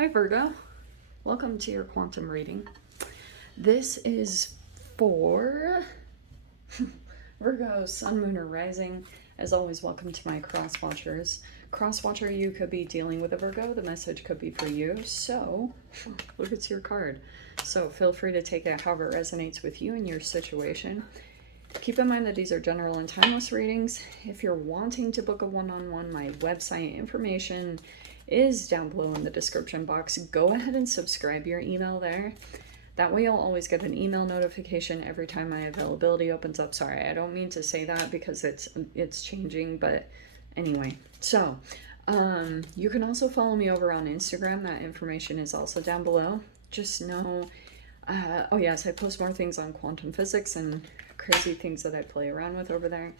Hi Virgo, welcome to your quantum reading. This is for Virgo, Sun, Moon, or Rising. As always, welcome to my cross watchers. Cross watcher, you could be dealing with a Virgo. The message could be for you. So, look, it's your card. So feel free to take it however it resonates with you and your situation. Keep in mind that these are general and timeless readings. If you're wanting to book a one-on-one, my website information is down below in the description box. Go ahead and subscribe your email there. That way you'll always get an email notification every time my availability opens up. Sorry, I don't mean to say that because it's changing, but anyway. So, you can also follow me over on Instagram. That information is also down below. Just know, oh yes, I post more things on quantum physics and crazy things that I play around with over there.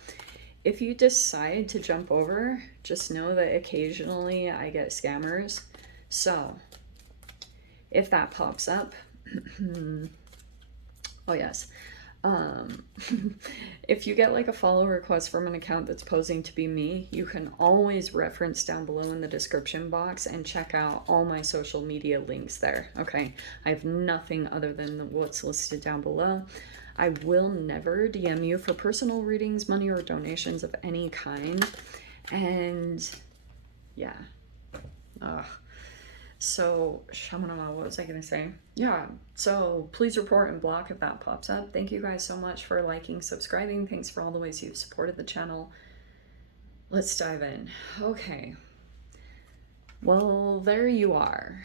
If you decide to jump over, just know that occasionally I get scammers. So, if that pops up, oh yes, if you get like a follow request from an account that's posing to be me, you can always reference down below in the description box and check out all my social media links there. Okay, I have nothing other than what's listed down below. I will never DM you for personal readings, money, or donations of any kind. And yeah. So, Shamanama, what was I going to say? Yeah, so please report and block if that pops up. Thank you guys so much for liking, subscribing. Thanks for all the ways you've supported the channel. Let's dive in. Okay. Well, there you are.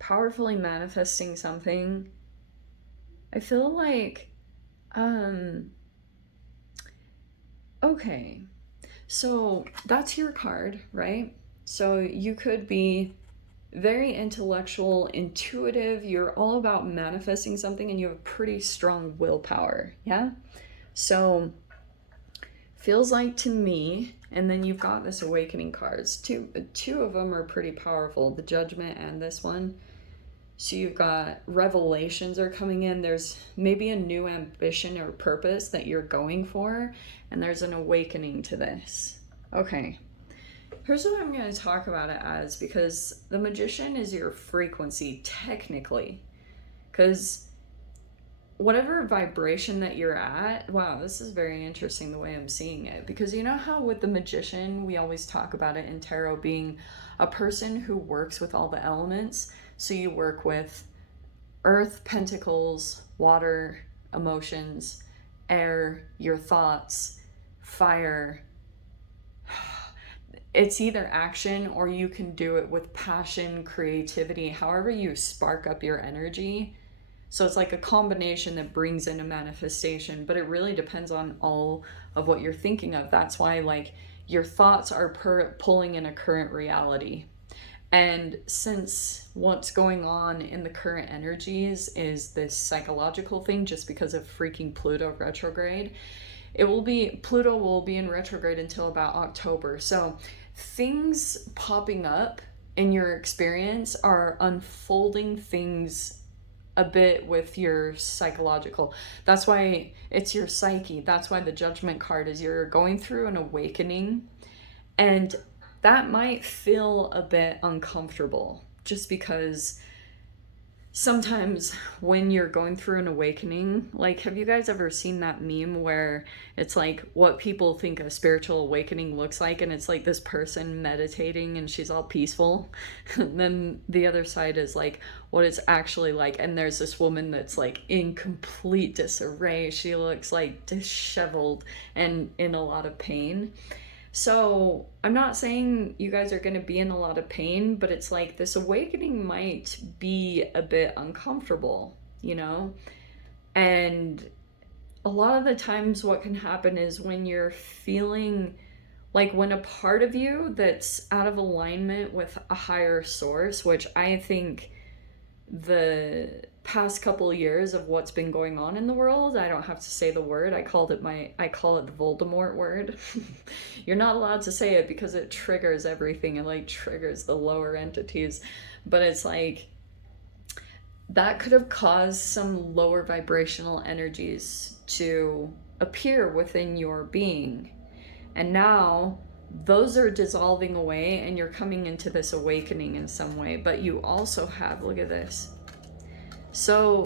Powerfully manifesting something. I feel like, okay, so that's your card, right? So you could be very intellectual, intuitive, you're all about manifesting something, and you have a pretty strong willpower, yeah? So, feels like to me, and then you've got this awakening cards. Two of them are pretty powerful, the Judgment and this one. So you've got revelations are coming in. There's maybe a new ambition or purpose that you're going for, and there's an awakening to this. Okay, here's what I'm going to talk about it as, because the Magician is your frequency, technically. Because whatever vibration that you're at, wow, this is very interesting the way I'm seeing it. Because you know how with the Magician, we always talk about it in tarot being a person who works with all the elements. So you work with earth, pentacles, water, emotions, air, your thoughts, fire. It's either action or you can do it with passion, creativity, however you spark up your energy. So it's like a combination that brings in a manifestation, but it really depends on all of what you're thinking of. That's why like your thoughts are pulling in a current reality. And since what's going on in the current energies is this psychological thing, just because of freaking Pluto retrograde, Pluto will be in retrograde until about October. So things popping up in your experience are unfolding things a bit with your psychological. That's why it's your psyche. That's why the Judgment card is you're going through an awakening, and that might feel a bit uncomfortable just because sometimes when you're going through an awakening, like, have you guys ever seen that meme where it's like what people think a spiritual awakening looks like, and it's like this person meditating and she's all peaceful, and then the other side is like what it's actually like, and there's this woman that's like in complete disarray. She looks like disheveled and in a lot of pain. So I'm not saying you guys are going to be in a lot of pain, but it's like this awakening might be a bit uncomfortable, you know? And a lot of the times what can happen is when you're feeling like when a part of you that's out of alignment with a higher source, which I think the past couple of years of what's been going on in the world, I don't have to say the word, I call it the Voldemort word. You're not allowed to say it because it triggers everything, it like triggers the lower entities, but it's like that could have caused some lower vibrational energies to appear within your being. And now those are dissolving away and you're coming into this awakening in some way. But you also have, look at this. So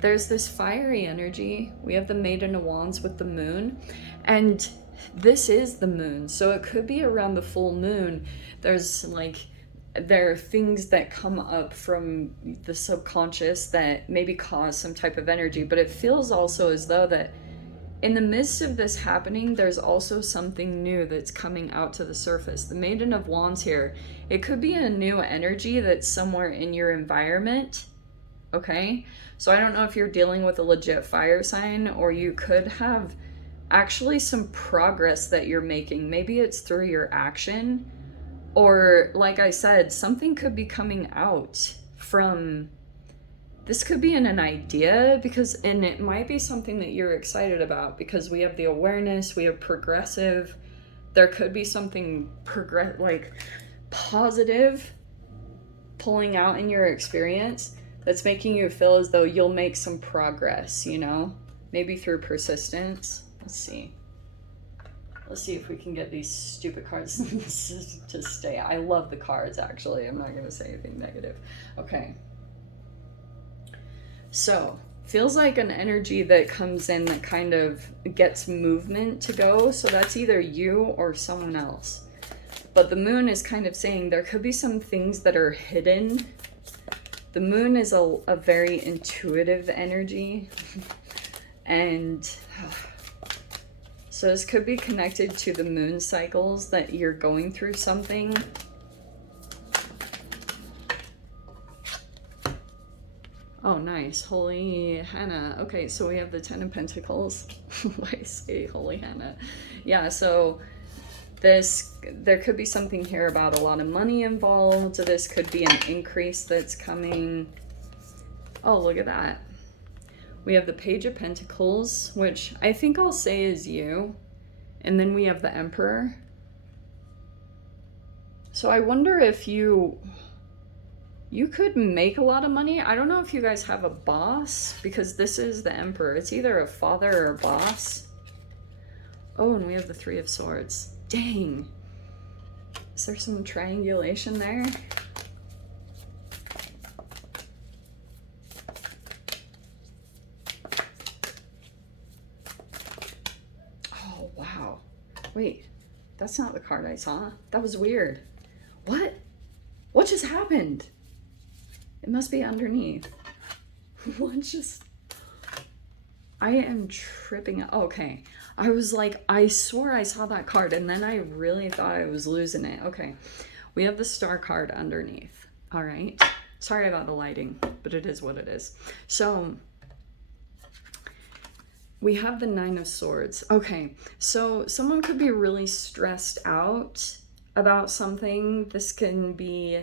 there's this fiery energy. We have the Maiden of Wands with the moon, and this is the moon. So it could be around the full moon. There are things that come up from the subconscious that maybe cause some type of energy, but it feels also as though that in the midst of this happening, there's also something new that's coming out to the surface. The Maiden of Wands here, it could be a new energy that's somewhere in your environment, okay? So I don't know if you're dealing with a legit fire sign, or you could have actually some progress that you're making. Maybe it's through your action, or like I said, something could be coming out from, this could be in an idea, and it might be something that you're excited about, because we have the awareness, we have progressive. There could be something positive pulling out in your experience that's making you feel as though you'll make some progress, you know, maybe through persistence. Let's see if we can get these stupid cards to stay. I love the cards, actually. I'm not going to say anything negative. Okay. So, feels like an energy that comes in that kind of gets movement to go. So that's either you or someone else. But the moon is kind of saying there could be some things that are hidden. The moon is a very intuitive energy. And so this could be connected to the moon cycles, that you're going through something. Oh, nice. Holy Hannah. Okay, so we have the Ten of Pentacles. Why say Holy Hannah? Yeah, so there could be something here about a lot of money involved. This could be an increase that's coming. Oh, look at that. We have the Page of Pentacles, which I think I'll say is you. And then we have the Emperor. So I wonder if you could make a lot of money. I don't know if you guys have a boss, because this is the Emperor. It's either a father or a boss. Oh, and we have the Three of Swords. Dang. Is there some triangulation there? Oh, wow. Wait, that's not the card I saw. That was weird. What? What just happened? It must be underneath. What just... I am tripping. Okay. I was like, I swore I saw that card, and then I really thought I was losing it. Okay. We have the Star card underneath. All right. Sorry about the lighting, but it is what it is. So we have the Nine of Swords. Okay. So someone could be really stressed out about something. This can be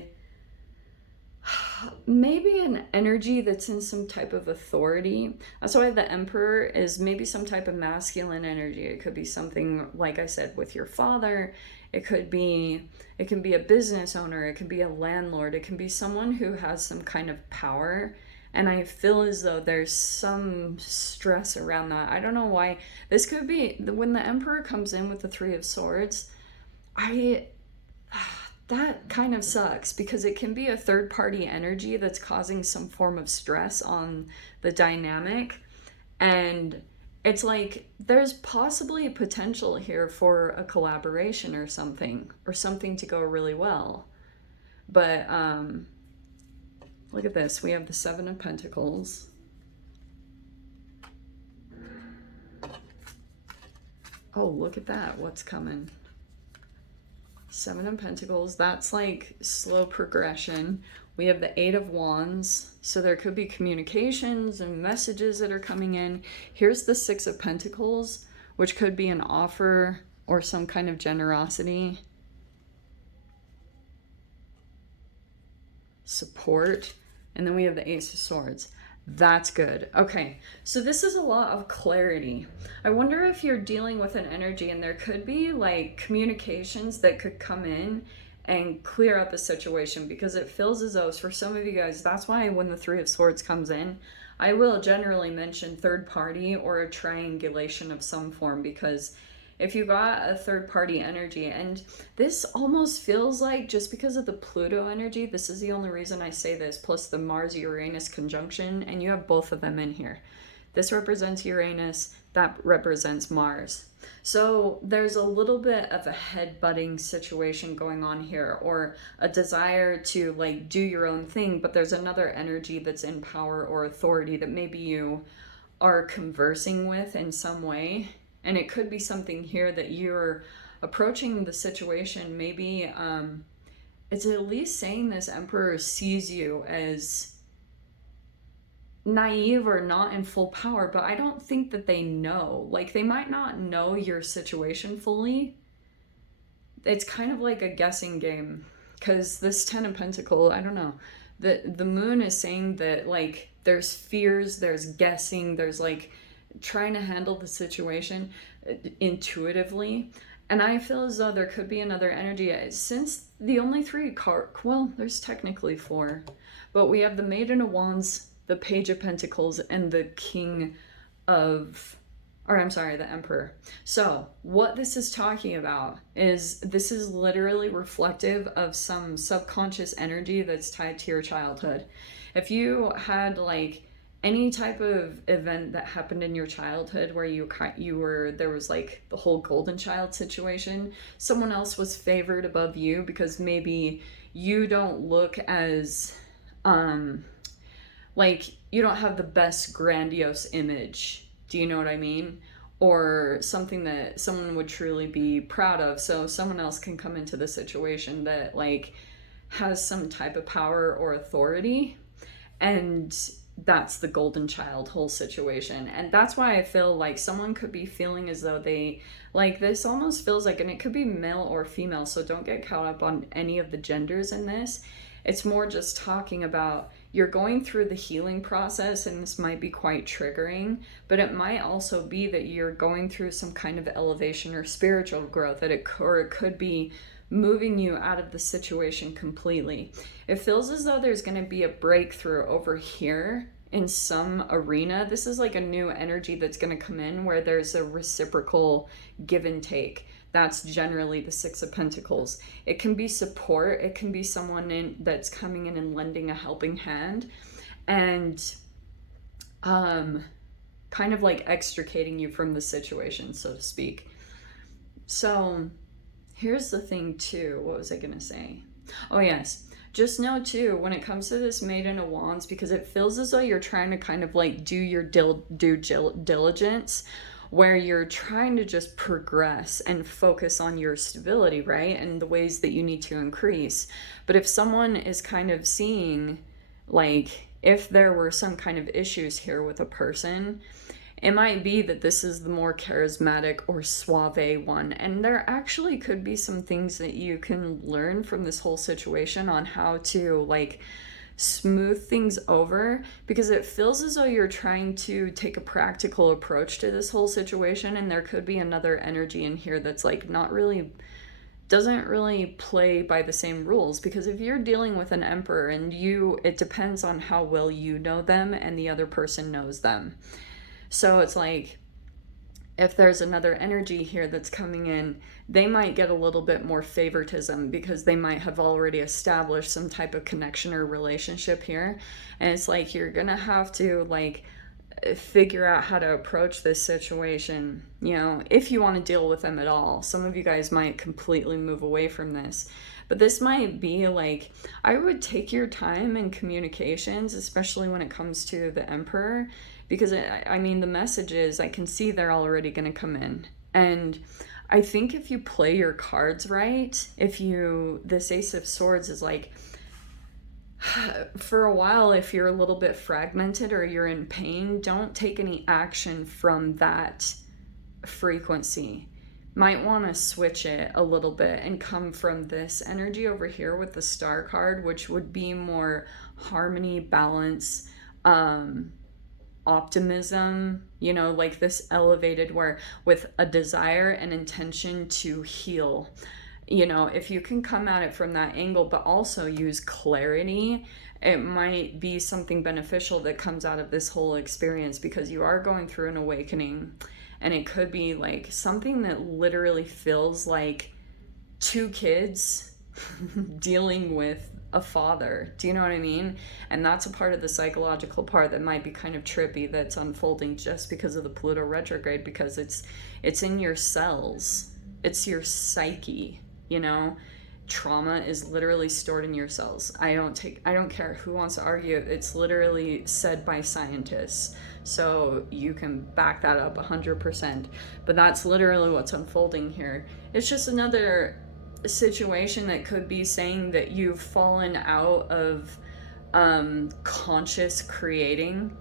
maybe an energy that's in some type of authority. That's why the Emperor is maybe some type of masculine energy. It could be something, like I said, with your father. It can be a business owner. It can be a landlord. It can be someone who has some kind of power. And I feel as though there's some stress around that. I don't know why. This could be, when the Emperor comes in with the Three of Swords, that kind of sucks, because it can be a third-party energy that's causing some form of stress on the dynamic. And it's like there's possibly a potential here for a collaboration or something to go really well. But look at this. We have the Seven of Pentacles. Oh, look at that. What's coming? Seven of Pentacles, that's like slow progression. We have the Eight of Wands, so there could be communications and messages that are coming in. Here's the Six of Pentacles, which could be an offer or some kind of generosity. Support. And then we have the Ace of Swords. That's good. Okay, so this is a lot of clarity. I wonder if you're dealing with an energy, and there could be like communications that could come in and clear up a situation, because it feels as though for some of you guys, that's why when the Three of Swords comes in, I will generally mention third party or a triangulation of some form, because if you got a third party energy, and this almost feels like, just because of the Pluto energy, this is the only reason I say this, plus the Mars Uranus conjunction, and you have both of them in here. This represents Uranus, that represents Mars. So there's a little bit of a head-butting situation going on here, or a desire to like do your own thing, but there's another energy that's in power or authority that maybe you are conversing with in some way. And it could be something here that you're approaching the situation. Maybe it's at least saying this Emperor sees you as naive or not in full power, but I don't think that they know. Like, they might not know your situation fully. It's kind of like a guessing game, because this Ten of Pentacles, I don't know, the moon is saying that like there's fears, there's guessing, there's like trying to handle the situation intuitively. And I feel as though there could be another energy, since the only three well, there's technically four, but we have the Maiden of Wands, the Page of Pentacles, and the King of, or I'm sorry, the Emperor. So what this is talking about is, this is literally reflective of some subconscious energy that's tied to your childhood. If you had like any type of event that happened in your childhood where you were, there was like the whole golden child situation, someone else was favored above you because maybe you don't look as like, you don't have the best grandiose image. Do you know what I mean? Or something that someone would truly be proud of. So someone else can come into the situation that like has some type of power or authority, and that's the golden child whole situation. And that's why I feel like someone could be feeling as though they, like, this almost feels like, and it could be male or female, so don't get caught up on any of the genders in this. It's more just talking about, you're going through the healing process, and this might be quite triggering, but it might also be that you're going through some kind of elevation or spiritual growth, or it could be moving you out of the situation completely. It feels as though there's going to be a breakthrough over here in some arena. This is like a new energy that's going to come in where there's a reciprocal give and take. That's generally the Six of Pentacles. It can be support. It can be someone that's coming in and lending a helping hand, and kind of like extricating you from the situation, so to speak. So here's the thing too. What was I going to say? Oh yes. Just know too, when it comes to this Maiden of Wands, because it feels as though you're trying to kind of like do your due diligence, where you're trying to just progress and focus on your stability, right? And the ways that you need to increase. But if someone is kind of seeing, like, if there were some kind of issues here with a person, it might be that this is the more charismatic or suave one. And there actually could be some things that you can learn from this whole situation on how to, like, smooth things over, because it feels as though you're trying to take a practical approach to this whole situation, and there could be another energy in here that's like doesn't really play by the same rules. Because if you're dealing with an Emperor, and it depends on how well you know them and the other person knows them. So it's like, if there's another energy here that's coming in, they might get a little bit more favoritism because they might have already established some type of connection or relationship here. And it's like, you're gonna have to like figure out how to approach this situation, you know, if you want to deal with them at all. Some of you guys might completely move away from this, but this might be like, I would take your time in communications, especially when it comes to the Emperor, because I mean, the messages, I can see they're already going to come in. And I think if you play your cards right, this Ace of Swords is like, for a while, if you're a little bit fragmented or you're in pain, don't take any action from that frequency. Might want to switch it a little bit and come from this energy over here with the Star card, which would be more harmony, balance, optimism, you know, like this elevated, where with a desire and intention to heal. You know, if you can come at it from that angle, but also use clarity, it might be something beneficial that comes out of this whole experience, because you are going through an awakening. And it could be like something that literally feels like two kids dealing with a father. Do you know what I mean? And that's a part of the psychological part that might be kind of trippy that's unfolding just because of the Pluto retrograde, because it's in your cells. It's your psyche, you know? Trauma is literally stored in your cells. I don't care who wants to argue. It's literally said by scientists. So you can back that up 100%. But that's literally what's unfolding here. It's just another situation that could be saying that you've fallen out of conscious creating.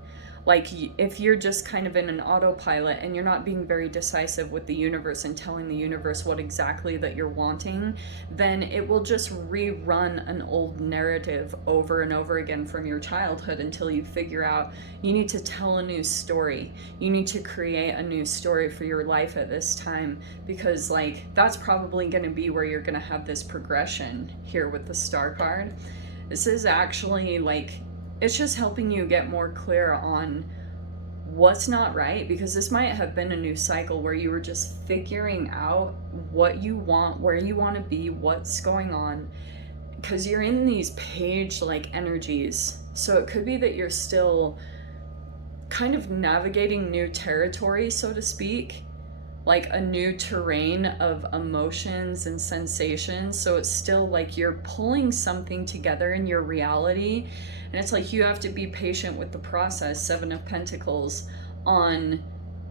Like if you're just kind of in an autopilot and you're not being very decisive with the universe and telling the universe what exactly that you're wanting, then it will just rerun an old narrative over and over again from your childhood until you figure out you need to tell a new story. You need to create a new story for your life at this time, because like that's probably going to be where you're going to have this progression here with the Star card. This is actually like, it's just helping you get more clear on what's not right, because this might have been a new cycle where you were just figuring out what you want, where you want to be, what's going on, because you're in these page like energies. So it could be that you're still kind of navigating new territory, so to speak, like a new terrain of emotions and sensations. So it's still like you're pulling something together in your reality, and it's like you have to be patient with the process. 7 of Pentacles, on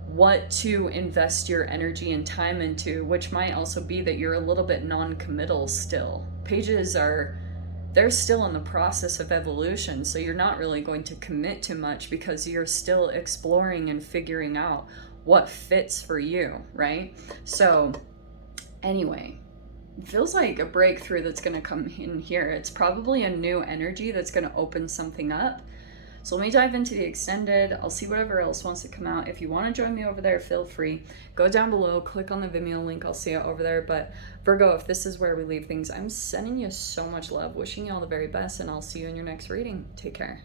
what to invest your energy and time into, which might also be that you're a little bit non-committal still. Pages they're still in the process of evolution, so you're not really going to commit to much because you're still exploring and figuring out what fits for you, right? So anyway, it feels like a breakthrough that's going to come in here. It's probably a new energy that's going to open something up. So let me dive into the extended. I'll see whatever else wants to come out. If you want to join me over there, feel free. Go down below, click on the Vimeo link. I'll see you over there. But Virgo, if this is where we leave things, I'm sending you so much love, wishing you all the very best, and I'll see you in your next reading. Take care.